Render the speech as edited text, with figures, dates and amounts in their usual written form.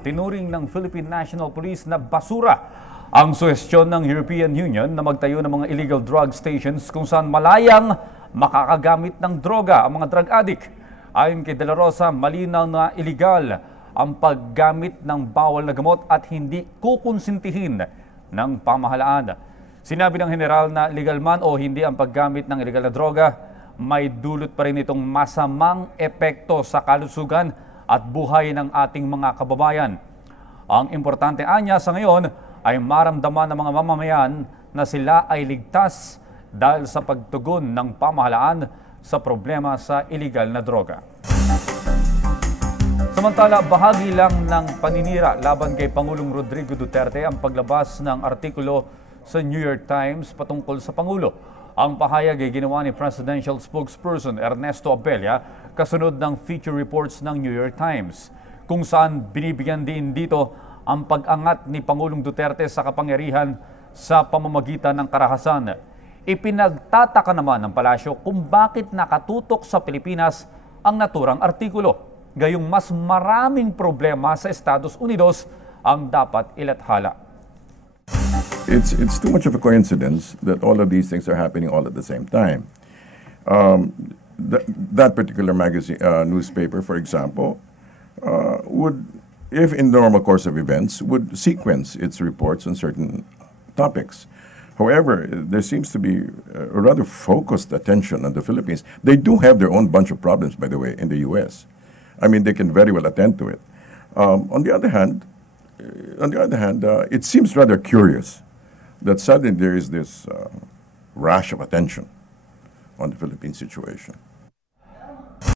Tinuring ng Philippine National Police na basura ang suhestyon ng European Union na magtayo ng mga illegal drug stations kung saan malayang makakagamit ng droga ang mga drug addict. Ayon kay De La Rosa, malinaw na illegal ang paggamit ng bawal na gamot at hindi kukonsintihin ng pamahalaan. Sinabi ng general na legal man o hindi ang paggamit ng illegal na droga, may dulot pa rin itong masamang epekto sa kalusugan at buhay ng ating mga kababayan. Ang importante anya sa ngayon ay maramdaman ng mga mamamayan na sila ay ligtas dahil sa pagtugon ng pamahalaan sa problema sa illegal na droga. Samantala, bahagi lang ng paninira laban kay Pangulong Rodrigo Duterte ang paglabas ng artikulo sa New York Times patungkol sa Pangulo. Ang pahayag ay ginawa ni Presidential Spokesperson Ernesto Abella kasunod ng feature reports ng New York Times, kung saan binibigyan din dito ang pag-angat ni Pangulong Duterte sa kapangyarihan sa pamamagitan ng karahasan. Ipinagtataka naman ng palasyo kung bakit nakatutok sa Pilipinas ang naturang artikulo. Gayong mas maraming problema sa Estados Unidos ang dapat ilathala. It's too much of a coincidence that all of these things are happening all at the same time. That particular magazine, newspaper, for example, would, if in the normal course of events, would sequence its reports on certain topics. However, there seems to be a rather focused attention on the Philippines. They do have their own bunch of problems, by the way, in the U.S. I mean, they can very well attend to it. On the other hand, it seems rather curious that suddenly there is this rash of attention on the Philippine situation.